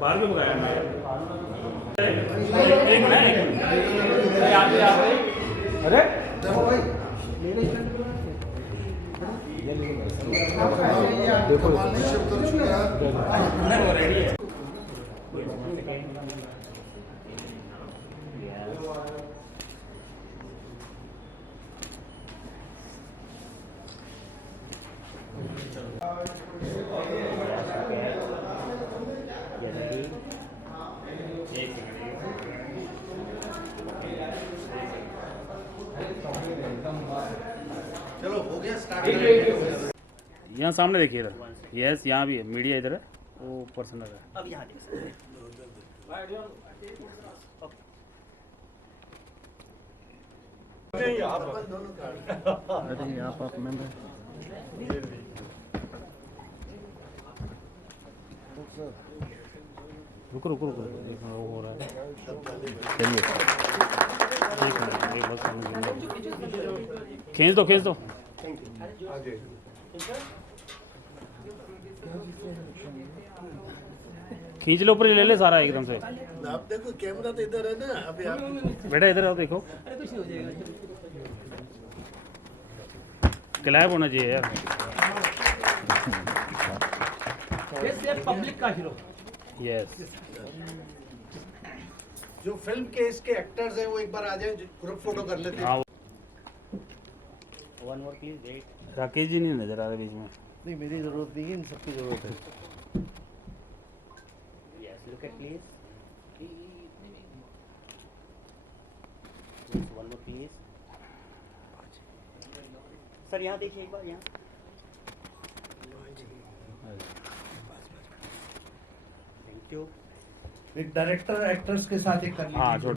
बाहर क्यों मंगाया मैं? अरे चलो हो गया स्टार्ट। यहाँ सामने देखिए इधर, यस यहाँ भी है, मीडिया इधर है, वो पर्सनल है। अब यहाँ देख सकते हैं। अरे आप मेंबर रुको रुको रुको, एक मिनट, वो हो रहा है। चलिए एक मिनट, एक बस खींच दो खींच दो। खींच लो, ऊपर ले ले सारा एकदम से। आप देखो कैमरा तो इधर है ना, अभी आप बेटा इधर आओ, देखो क्लैप होना चाहिए यार। पब्लिक का हीरो। यस जो फिल्म के इसके एक्टर्स हैं वो एक बार आ जाए, ग्रुप फोटो कर लेते हैं। हाँ, one more please wait. Rakesh ji नहीं नजर आ रहे बीच में। नहीं, मेरी जरूरत नहीं है, इन सबकी जरूरत है। Yes look at please. One more please. Sir यहाँ देखिए एक बार, यहाँ। Thank you. एक डायरेक्टर एक्टर्स के साथ एक कर लीजिए। हाँ छोड़।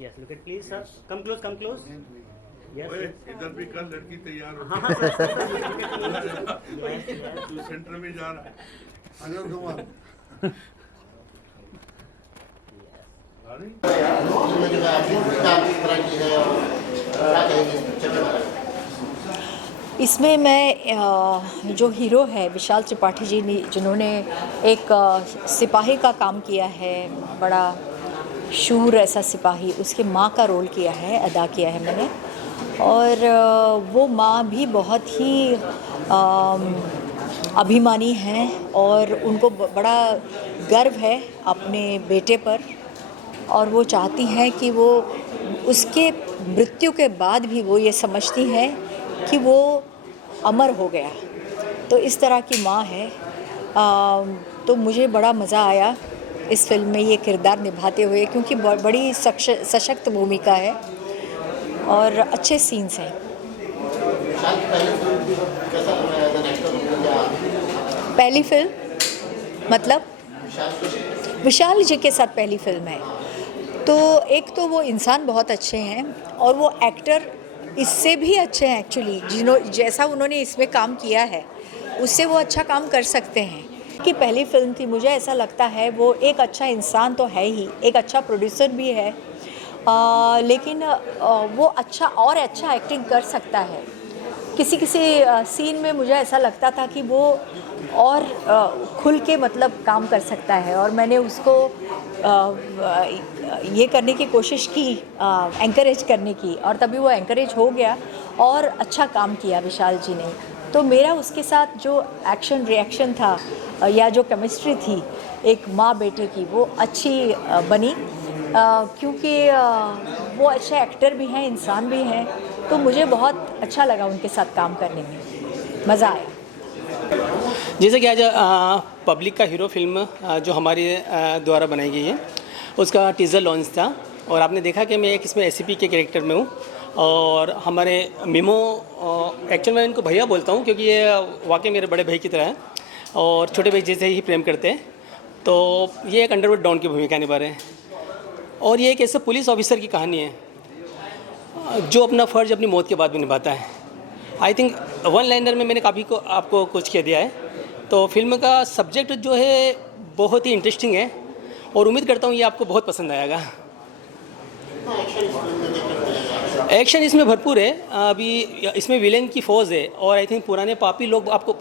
Yes look at please sir, come close come close. Yes इधर भी कल लड़की तैयार हो। हाँ हाँ सर तू सेंटर में जा रहा है। अनिल कुमार इसमें मैं जो हीरो है विशाल त्रिपाठी जी ने, जिन्होंने एक सिपाही का काम किया है, बड़ा शूर ऐसा सिपाही, उसके माँ का रोल किया है, अदा किया है मैंने। और वो माँ भी बहुत ही अभिमानी हैं और उनको बड़ा गर्व है अपने बेटे पर, और वो चाहती हैं कि वो उसके मृत्यु के बाद भी वो ये समझती हैं कि वो अमर हो गया। तो इस तरह की माँ है। तो मुझे बड़ा मज़ा आया इस फिल्म में ये किरदार निभाते हुए, क्योंकि बड़ी सशक्त भूमिका है और अच्छे सीन्स हैं। पहली फिल्म मतलब विशाल जी के साथ पहली फिल्म है, तो एक तो वो इंसान बहुत अच्छे हैं और वो एक्टर इससे भी अच्छे हैं एक्चुअली। जैसा उन्होंने इसमें काम किया है उससे वो अच्छा काम कर सकते हैं। कि पहली फिल्म थी, मुझे ऐसा लगता है वो एक अच्छा इंसान तो है ही, एक अच्छा प्रोड्यूसर भी है, लेकिन वो अच्छा एक्टिंग कर सकता है। किसी सीन में मुझे ऐसा लगता था कि वो और खुल के मतलब काम कर सकता है, और मैंने उसको ये करने की कोशिश की, एंकरेज करने की, और तभी वो एंकरेज हो गया और अच्छा काम किया विशाल जी ने। तो मेरा उसके साथ जो एक्शन रिएक्शन था या जो केमिस्ट्री थी एक माँ बेटे की, वो अच्छी बनी, क्योंकि वो अच्छे एक्टर भी हैं, इंसान भी हैं। तो मुझे बहुत अच्छा लगा उनके साथ काम करने में, मज़ा आया। जैसे कि आज पब्लिक का हीरो फिल्म जो हमारे द्वारा बनाई गई है, उसका टीज़र लॉन्च था, और आपने देखा कि मैं एक इसमें एसीपी के कैरेक्टर में हूँ। और हमारे मिमो, एक्चुअल मैं इनको भैया बोलता हूँ क्योंकि ये वाकई मेरे बड़े भाई की तरह हैं और छोटे भाई जैसे ही प्रेम करते हैं। तो ये एक अंडरवर्ल्ड डॉन की भूमिका निभा रहे हैं, और ये एक ऐसे पुलिस ऑफिसर की कहानी है जो अपना फ़र्ज़ अपनी मौत के बाद भी निभाता है। आई थिंक वन लाइनर में मैंने काफ़ी आपको कुछ कह दिया है। तो फिल्म का सब्जेक्ट जो है बहुत ही इंटरेस्टिंग है और उम्मीद करता हूँ ये आपको बहुत पसंद आएगा। एक्शन इसमें भरपूर है। अभी इसमें विलेन की फ़ौज है और आई थिंक पुराने पापी लोग आपको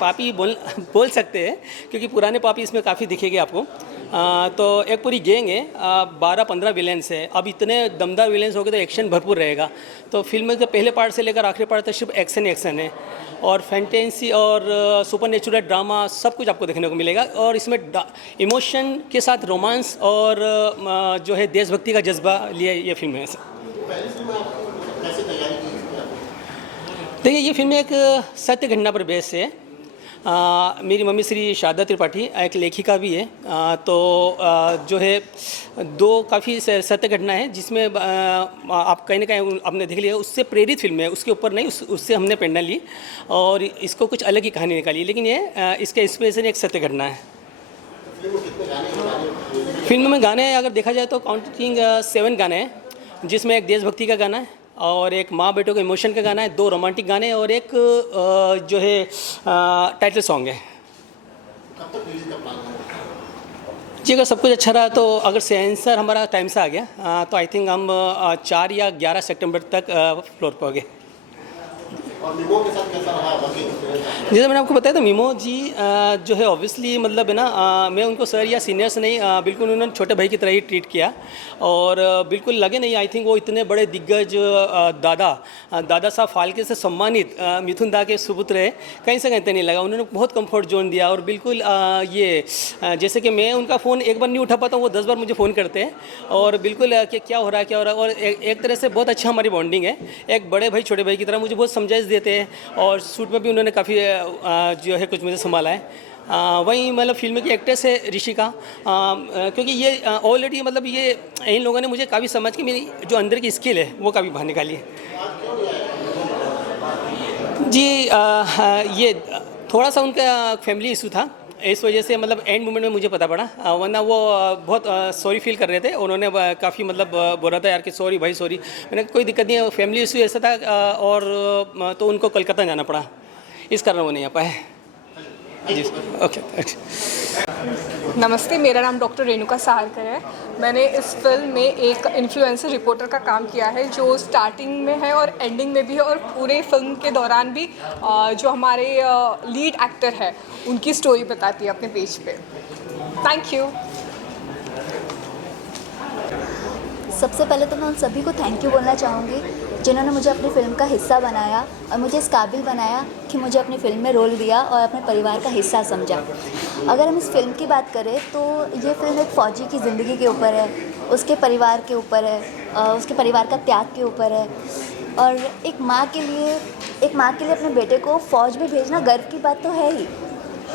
पापी बोल सकते हैं क्योंकि पुराने पापी इसमें काफ़ी दिखेंगे आपको। तो एक पूरी गैंग है, 12-15 विलेंस है। अब इतने दमदार विलेंस हो गए तो एक्शन भरपूर रहेगा। तो फिल्म के पहले पार्ट से लेकर आखिरी पार्ट तक सिर्फ एक्शन है और फैंटेसी और सुपर नेचुरल ड्रामा सब कुछ आपको देखने को मिलेगा। और इसमें इमोशन के साथ रोमांस और जो है देशभक्ति का जज्बा लिए ये फिल्म है। देखिए ये फिल्म एक सत्य घटना पर बेस है। मेरी मम्मी श्री शारदा त्रिपाठी एक लेखिका भी है। तो जो है दो काफ़ी सत्य घटना है जिसमें आप कहीं ना कहीं आपने देख लिया, उससे प्रेरित फिल्म है, उसके ऊपर नहीं, उससे हमने प्रेरणा ली और इसको कुछ अलग ही कहानी निकाली। लेकिन ये इसका इंस्पिरेशन एक सत्य घटना है। फिल्म में गाने अगर देखा जाए तो काउंटिंग 7 गाने हैं जिसमें एक देशभक्ति का गाना है और एक माँ बेटों के इमोशन का गाना है, 2 रोमांटिक गाने और एक जो है टाइटल सॉन्ग है। जी अगर सब कुछ अच्छा रहा तो अगर सेंसर हमारा टाइम से आ गया तो आई थिंक हम 4 या 11 सितंबर तक फ्लोर पर होंगे। और मीमो के साथ कैसा रहा वर्किंग? जैसे मैंने आपको बताया था मीमो जी जो है ऑब्वियसली मतलब है ना, मैं उनको सर या सीनियर्स नहीं, बिल्कुल उन्होंने छोटे भाई की तरह ही ट्रीट किया और बिल्कुल लगे नहीं। आई थिंक वो इतने बड़े दिग्गज दादा साहब फाल्के से सम्मानित मिथुन दा के सुपुत्र है, कहीं से कहीं नहीं लगा। उन्होंने बहुत कंफर्ट जोन दिया और बिल्कुल ये जैसे कि मैं उनका फ़ोन एक बार नहीं उठा पाता, वो 10 बार मुझे फ़ोन करते हैं और बिल्कुल कि क्या हो रहा है और एक तरह से बहुत अच्छा हमारी बॉन्डिंग है। एक बड़े भाई छोटे भाई की तरह मुझे बहुत समझाइश देते हैं और शूट में भी उन्होंने काफ़ी जो है कुछ मुझे संभाला है। वहीं मतलब फिल्म की एक्ट्रेस है ऋषिका, क्योंकि ये ऑलरेडी मतलब ये इन लोगों ने मुझे काफ़ी समझ के मेरी जो अंदर की स्किल है वो काफ़ी बाहर निकाली है। जी ये थोड़ा सा उनका फैमिली इशू था, इस वजह से मतलब एंड मोमेंट में मुझे पता पड़ा, वरना वो बहुत सॉरी फील कर रहे थे। उन्होंने काफ़ी मतलब बोला था यार कि सॉरी भाई सॉरी। मैंने कोई दिक्कत नहीं है, फैमिली इशू ऐसा था और तो उनको कोलकाता जाना पड़ा, इस कारण वो नहीं आ पाए। जी ओके। नमस्ते, मेरा नाम डॉक्टर रेणुका सहारकर है। मैंने इस फिल्म में एक इन्फ्लुएंसर रिपोर्टर का काम किया है जो स्टार्टिंग में है और एंडिंग में भी है और पूरे फिल्म के दौरान भी जो हमारे लीड एक्टर है उनकी स्टोरी बताती है अपने पेज पे। Thank you. सबसे पहले तो मैं उन सभी को थैंक यू बोलना चाहूँगी जिन्होंने मुझे अपनी फ़िल्म का हिस्सा बनाया और मुझे इस काबिल बनाया कि मुझे अपनी फ़िल्म में रोल दिया और अपने परिवार का हिस्सा समझा। अगर हम इस फिल्म की बात करें तो ये फ़िल्म एक फ़ौजी की ज़िंदगी के ऊपर है, उसके परिवार के ऊपर है, उसके परिवार का त्याग के ऊपर है। और एक माँ के लिए अपने बेटे को फ़ौज में भेजना गर्व की बात तो है ही,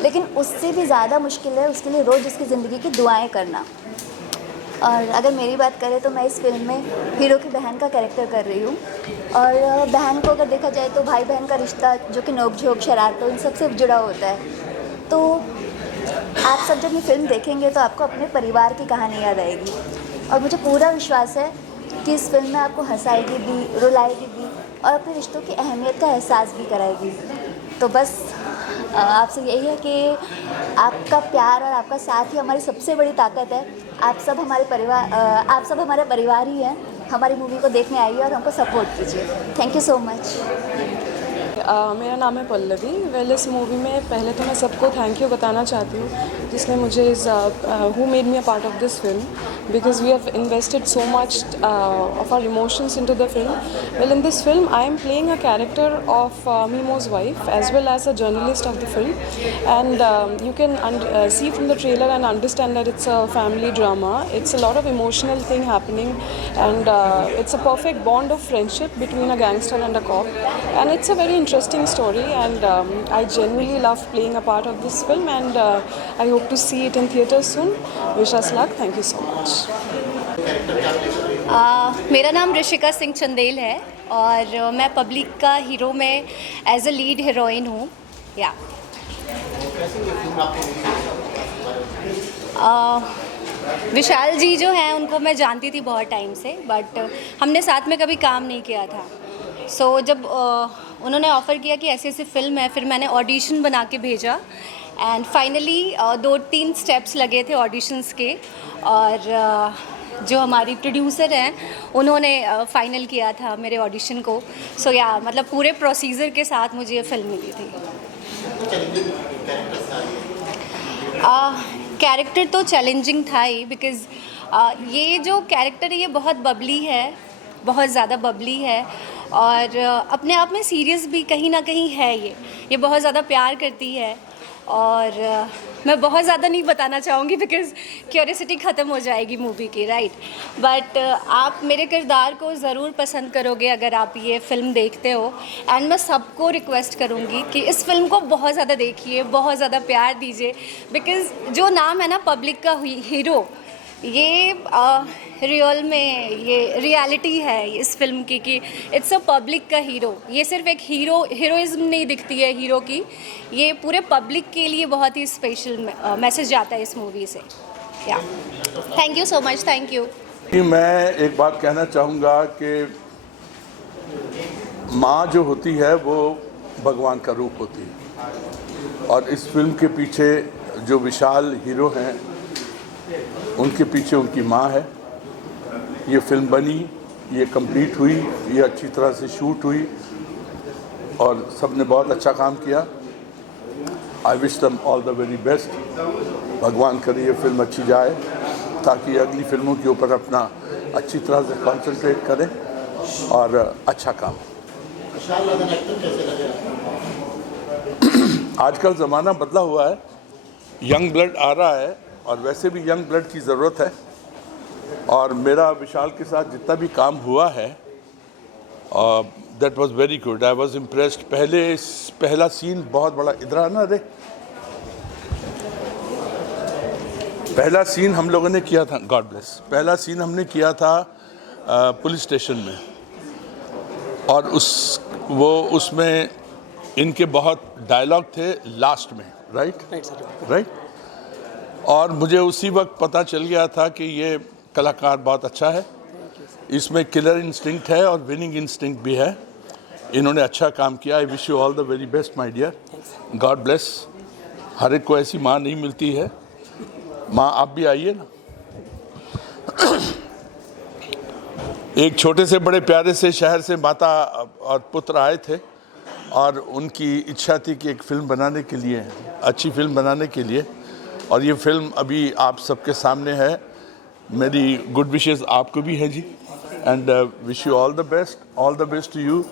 लेकिन उससे भी ज़्यादा मुश्किल है उसके लिए रोज़ उसकी ज़िंदगी की दुआएँ करना। और अगर मेरी बात करें तो मैं इस फिल्म में हीरो की बहन का कैरेक्टर कर रही हूँ और बहन को अगर देखा जाए तो भाई बहन का रिश्ता जो कि नोक झोंक शरारतों इन सबसे जुड़ा होता है। तो आप सब जब ये फिल्म देखेंगे तो आपको अपने परिवार की कहानी याद आएगी और मुझे पूरा विश्वास है कि इस फिल्म में आपको हंसाएगी भी, रुलाएगी भी और अपने रिश्तों की अहमियत का एहसास भी कराएगी। तो बस आपसे यही है कि आपका प्यार और आपका साथ ही हमारी सबसे बड़ी ताकत है। आप सब हमारे परिवार ही हैं। हमारी मूवी को देखने आइए और हमको सपोर्ट कीजिए। Thank you so much. मेरा नाम है पल्लवी। वेल इस मूवी में पहले तो मैं सबको थैंक यू बताना चाहती हूँ जिसने मुझे who made me a part of this film because we have invested so much of our emotions into the film. Well in this film I am playing a character of Mimoh's wife as well as a journalist of the film and you can see from the trailer and understand that it's a family drama. It's a lot of emotional thing happening and it's a perfect bond of friendship between a gangster and a cop and it's a very interesting story and I genuinely love playing a part of this film and I hope to see it in theaters soon. Wish us luck. Thank you so much. मेरा नाम ऋषिका सिंह चंदेल है और मैं public का hero में as a lead heroine हूँ। या विशाल जी जो हैं उनको मैं जानती थी बहुत टाइम से बट हमने साथ में कभी काम नहीं किया था। सो जब उन्होंने ऑफ़र किया कि ऐसी ऐसी फ़िल्म है, फिर मैंने ऑडिशन बना के भेजा एंड फाइनली 2-3 स्टेप्स लगे थे ऑडिशंस के, और जो हमारी प्रोड्यूसर हैं उन्होंने फाइनल किया था मेरे ऑडिशन को. सो या मतलब पूरे प्रोसीजर के साथ मुझे ये फिल्म मिली थी. कैरेक्टर तो चैलेंजिंग था ही, बिकॉज़ ये जो कैरेक्टर है ये बहुत बबली है, बहुत ज़्यादा बबली है, और अपने आप में सीरियस भी कहीं ना कहीं है. ये बहुत ज़्यादा प्यार करती है, और मैं बहुत ज़्यादा नहीं बताना चाहूँगी बिकॉज़ क्यूरियोसिटी ख़त्म हो जाएगी मूवी की, राइट. बट आप मेरे किरदार को ज़रूर पसंद करोगे अगर आप ये फ़िल्म देखते हो. एंड मैं सबको रिक्वेस्ट करूँगी कि इस फिल्म को बहुत ज़्यादा देखिए, बहुत ज़्यादा प्यार दीजिए, बिकॉज़ जो नाम है ना पब्लिक का हीरो, ये रियल में ये रियलिटी है इस फिल्म की कि इट्स अ पब्लिक का हीरो. ये सिर्फ एक हीरोइज्म नहीं दिखती है हीरो की, ये पूरे पब्लिक के लिए बहुत ही स्पेशल मैसेज जाता है इस मूवी से. या thank you so much. Thank you. मैं एक बात कहना चाहूँगा कि माँ जो होती है वो भगवान का रूप होती है, और इस फिल्म के पीछे जो विशाल हीरो हैं उनके पीछे उनकी माँ है. ये फिल्म बनी, ये कंप्लीट हुई, ये अच्छी तरह से शूट हुई, और सब ने बहुत अच्छा काम किया. I wish them all the very best. भगवान करे ये फिल्म अच्छी जाए ताकि अगली फिल्मों के ऊपर अपना अच्छी तरह से कंसंट्रेट करें और अच्छा काम. आजकल ज़माना बदला हुआ है, यंग ब्लड आ रहा है, और वैसे भी यंग ब्लड की ज़रूरत है. और मेरा विशाल के साथ जितना भी काम हुआ है that was very good. I was impressed. पहला सीन बहुत बड़ा, इधर आना रे, पहला सीन हम लोगों ने किया था, गॉड ब्लेस, पहला सीन हमने किया था पुलिस स्टेशन में, और उसमें इनके बहुत डायलॉग थे लास्ट में, राइट. और मुझे उसी वक्त पता चल गया था कि ये कलाकार बहुत अच्छा है, इसमें किलर इंस्टिंक्ट है और विनिंग इंस्टिंक्ट भी है. इन्होंने अच्छा काम किया. I wish you all the very best my dear. God bless. हर एक को ऐसी माँ नहीं मिलती है. माँ आप भी आइए ना. एक छोटे से बड़े प्यारे से शहर से माता और पुत्र आए थे, और उनकी इच्छा थी कि एक फ़िल्म बनाने के लिए, अच्छी फिल्म बनाने के लिए, और ये फिल्म अभी आप सबके सामने है. मेरी गुड विशेस आपको भी है जी, and wish you all the best to you.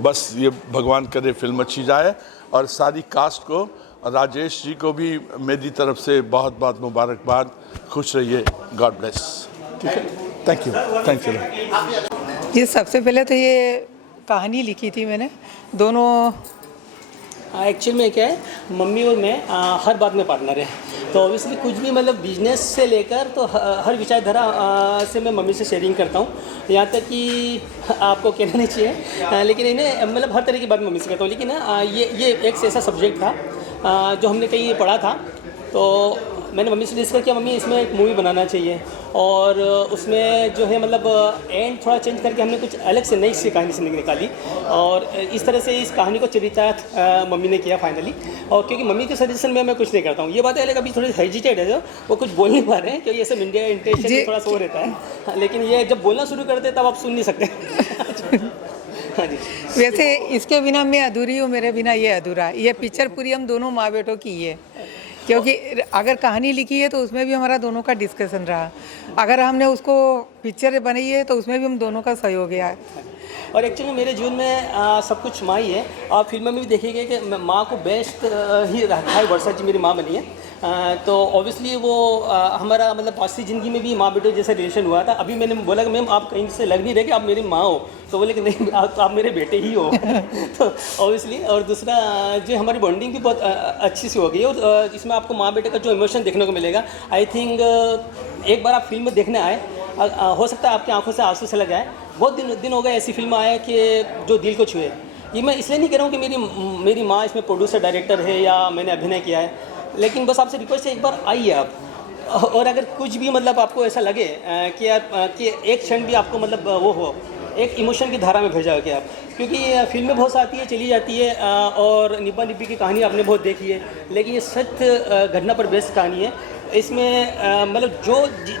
बस ये भगवान करे फिल्म अच्छी जाए, और सारी कास्ट को और राजेश जी को भी मेरी तरफ से बहुत बहुत मुबारकबाद. खुश रहिए. God bless. ठीक है, थैंक यू. ये सबसे पहले तो ये कहानी लिखी थी मैंने, दोनों एक्चुअल में क्या है, मम्मी और मैं हर बात में पार्टनर है, तो ऑब्वियसली कुछ भी मतलब बिजनेस से लेकर तो हर विचारधारा से मैं मम्मी से शेयरिंग करता हूँ. यहाँ तक कि आपको कहना नहीं चाहिए, लेकिन इन्हें मतलब हर तरह की बात मम्मी से करता हूँ. लेकिन ये एक ऐसा सब्जेक्ट था जो हमने कहीं पढ़ा था, तो मैंने मम्मी से डिस्कस किया, मम्मी इसमें एक मूवी बनाना चाहिए, और उसमें जो है मतलब एंड थोड़ा चेंज करके हमने कुछ अलग से नई सी कहानी से निकाली, और इस तरह से इस कहानी को चरितार्थ मम्मी ने किया फाइनली. और क्योंकि मम्मी के सजेशन में मैं कुछ नहीं करता हूँ. ये बात है अलग, अभी थोड़ी हेजिटेट है, जो वो कुछ बोल नहीं पा रहे हैं क्योंकि ऐसे इंडिया इंटेंशन थोड़ा सो रहता है, लेकिन ये जब बोलना शुरू करते तब आप सुन नहीं सकते. हाँ जी. वैसे इसके बिना मैं अधूरी हूँ, मेरे बिना ये अधूरा. ये पिक्चर पूरी हम दोनों माँ बेटों की है, क्योंकि अगर कहानी लिखी है तो उसमें भी हमारा दोनों का डिस्कशन रहा. अगर हमने उसको पिक्चर बनाई है तो उसमें भी हम दोनों का सहयोग है. और एक्चुअली मेरे जीवन में सब कुछ माँ ही है. आप फिल्म में भी देखेंगे कि माँ को बेस्ट ही रखा है. वर्षा जी मेरी माँ बनी है, तो ऑब्वियसली वो हमारा मतलब वास्तविक ज़िंदगी में भी माँ बेटे जैसा रिलेशन हुआ था. अभी मैंने बोला कि मैम आप कहीं से लग नहीं रहे कि आप मेरी माँ हो, तो बोले कि नहीं आप मेरे बेटे ही हो. तो ऑब्वियसली. और दूसरा जो हमारी बॉन्डिंग भी बहुत अच्छी सी हो गई है, और इसमें आपको माँ बेटे का जो इमोशन देखने को मिलेगा, आई थिंक एक बार आप फिल्म देखने आए, हो सकता है आपकी आंखों से आंसू से लग आए. बहुत दिन हो गए ऐसी फिल्म आए कि जो दिल को छुए. ये मैं इसलिए नहीं कह रहा हूँ कि मेरी माँ इसमें प्रोड्यूसर डायरेक्टर है या मैंने अभिनय किया है, लेकिन बस आपसे रिक्वेस्ट है एक बार आइए आप. और अगर कुछ भी मतलब आपको ऐसा लगे कि यार कि एक क्षण भी आपको मतलब वो हो एक इमोशन की धारा में भेजा गया आप, क्योंकि फिल्में बहुत आती है चली जाती है और निब्बा निब्बी की कहानी आपने बहुत देखी है, लेकिन ये सत्य घटना पर बेस्ड कहानी है। इसमें मतलब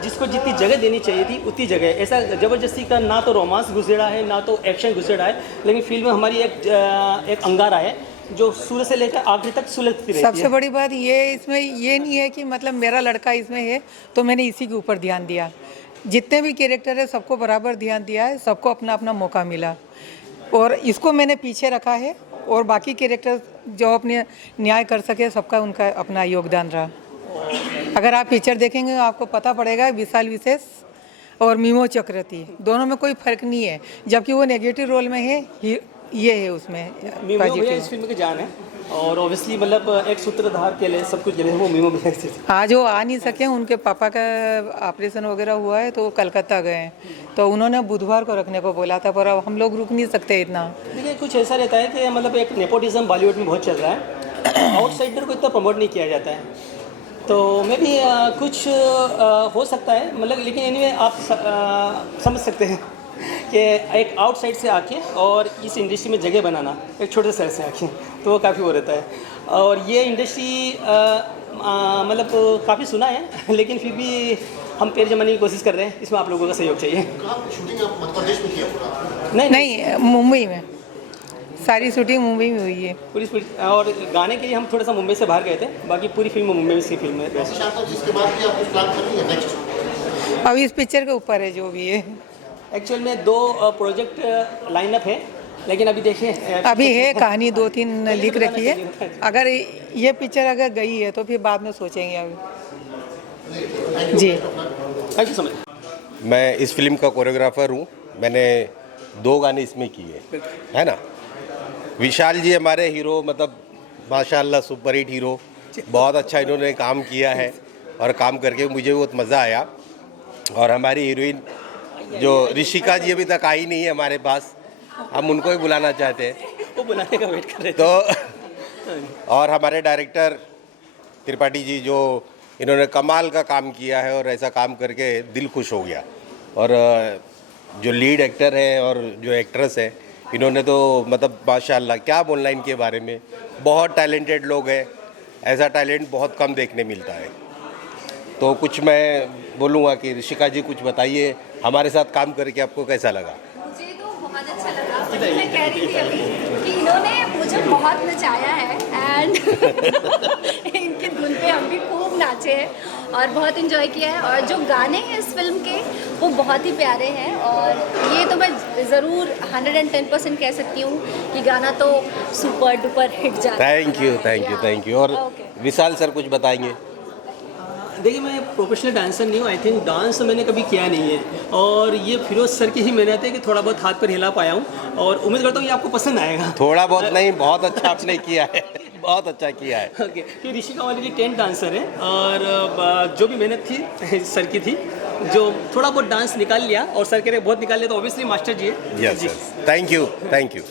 जिसको जितनी जगह देनी चाहिए थी उतनी जगह, ऐसा ज़बरदस्ती का ना तो रोमांस घुसेड़ा है ना तो एक्शन घुसेड़ा है, लेकिन फिल्म में हमारी एक अंगारा है जो शुरू से लेकर आखिर तक सुलझती रहती है। सबसे बड़ी बात ये इसमें ये नहीं है कि मतलब मेरा लड़का इसमें है तो मैंने इसी के ऊपर ध्यान दिया। जितने भी कैरेक्टर है सबको बराबर ध्यान दिया है, सबको अपना अपना मौका मिला और इसको मैंने पीछे रखा है और बाकी कैरेक्टर जो अपने न्याय कर सके सबका उनका अपना योगदान रहा। अगर आप पिक्चर देखेंगे आपको पता पड़ेगा विशाल विशेष और मीमो चक्रवर्ती दोनों में कोई फर्क नहीं है, जबकि वो नेगेटिव रोल में है, ये है उसमें मीमो भैया इस फिल्म की जान है और ऑब्वियसली मतलब एक सूत्रधार के लिए सब कुछ जले वो मीमो भैया। आज वो आ नहीं सके, उनके पापा का ऑपरेशन वगैरह हुआ है तो वो कलकत्ता गए हैं, तो उन्होंने बुधवार को रखने को बोला था, पर अब हम लोग रुक नहीं सकते इतना। देखिए कुछ ऐसा रहता है कि मतलब एक नेपोटिज्म बॉलीवुड में बहुत चल रहा है, आउटसाइडर को इतना प्रमोट नहीं किया जाता है, तो मे भी कुछ हो सकता है मतलब, लेकिन एनीवे आप समझ सकते हैं कि एक आउटसाइड से आके और इस इंडस्ट्री में जगह बनाना एक छोटे शहर से आके तो वो काफ़ी वो रहता है। और ये इंडस्ट्री मतलब काफ़ी सुना है, लेकिन फिर भी हम पैर जमाने की कोशिश कर रहे हैं, इसमें आप लोगों का सहयोग चाहिए। शूटिंग मध्य प्रदेश में किया पूरा? नहीं, मुंबई में सारी शूटिंग मुंबई में हुई है पूरी और गाने के लिए हम थोड़ा सा मुंबई से बाहर गए थे, बाकी पूरी फिल्म मुंबई की फिल्म है। जिसके बाद भी आप कुछ प्लान कर रही है नेक्स्ट? अब इस पिक्चर के ऊपर है जो भी है। एक्चुअल में 2 प्रोजेक्ट लाइनअप है, लेकिन अभी देखें अभी है कहानी 2-3 लिख रखी है, अगर ये पिक्चर अगर गई है तो फिर बाद में सोचेंगे अभी। जी थैंक यू सो मच। मैं इस फिल्म का कोरियोग्राफर हूँ, मैंने 2 गाने इसमें किए है ना। विशाल जी हमारे हीरो मतलब माशाल्लाह सुपरहिट हीरो, बहुत अच्छा इन्होंने काम किया है और काम करके मुझे बहुत मज़ा आया। और हमारी हीरोइन जो ऋषिका जी अभी तक आई नहीं है हमारे पास, हम उनको ही बुलाना चाहते हैं, वो बुलाने का वेट कर रहे तो और हमारे डायरेक्टर त्रिपाठी जी जो इन्होंने कमाल का काम किया है और ऐसा काम करके दिल खुश हो गया। और जो लीड एक्टर हैं और जो एक्ट्रेस हैं इन्होंने तो मतलब माशाल्लाह क्या बोलना इनके बारे में, बहुत टैलेंटेड लोग हैं, ऐसा टैलेंट बहुत कम देखने मिलता है। तो कुछ मैं बोलूँगा कि ऋषिका जी कुछ बताइए हमारे साथ काम करके आपको कैसा लगा? मुझे तो बहुत अच्छा लगा, मैं कह रही थी अभी कि इन्होंने मुझे बहुत नचाया है एंड इनकी धुन पे हम भी खूब नाचे हैं और बहुत इन्जॉय किया है। और जो गाने हैं इस फिल्म के वो बहुत ही प्यारे हैं और ये तो मैं ज़रूर 110% कह सकती हूँ कि गाना तो सुपर डुपर हिट जाता है। Thank you. और विशाल सर कुछ बताएंगे? देखिए मैं प्रोफेशनल डांसर नहीं हूँ, आई थिंक डांस मैंने कभी किया नहीं है और ये फिरोज सर की ही मेहनत है कि थोड़ा बहुत हाथ पर हिला पाया हूँ और उम्मीद करता हूँ ये आपको पसंद आएगा। थोड़ा बहुत नहीं, बहुत अच्छा आपने किया है, बहुत अच्छा किया है। ओके कि ऋषिका ऑलरेडी 10 डांसर है और जो भी मेहनत थी सर की थी, जो थोड़ा बहुत डांस निकाल लिया और सर कह रहे बहुत निकाल लिया तो ऑब्वियसली मास्टर जी है। Yes, thank you.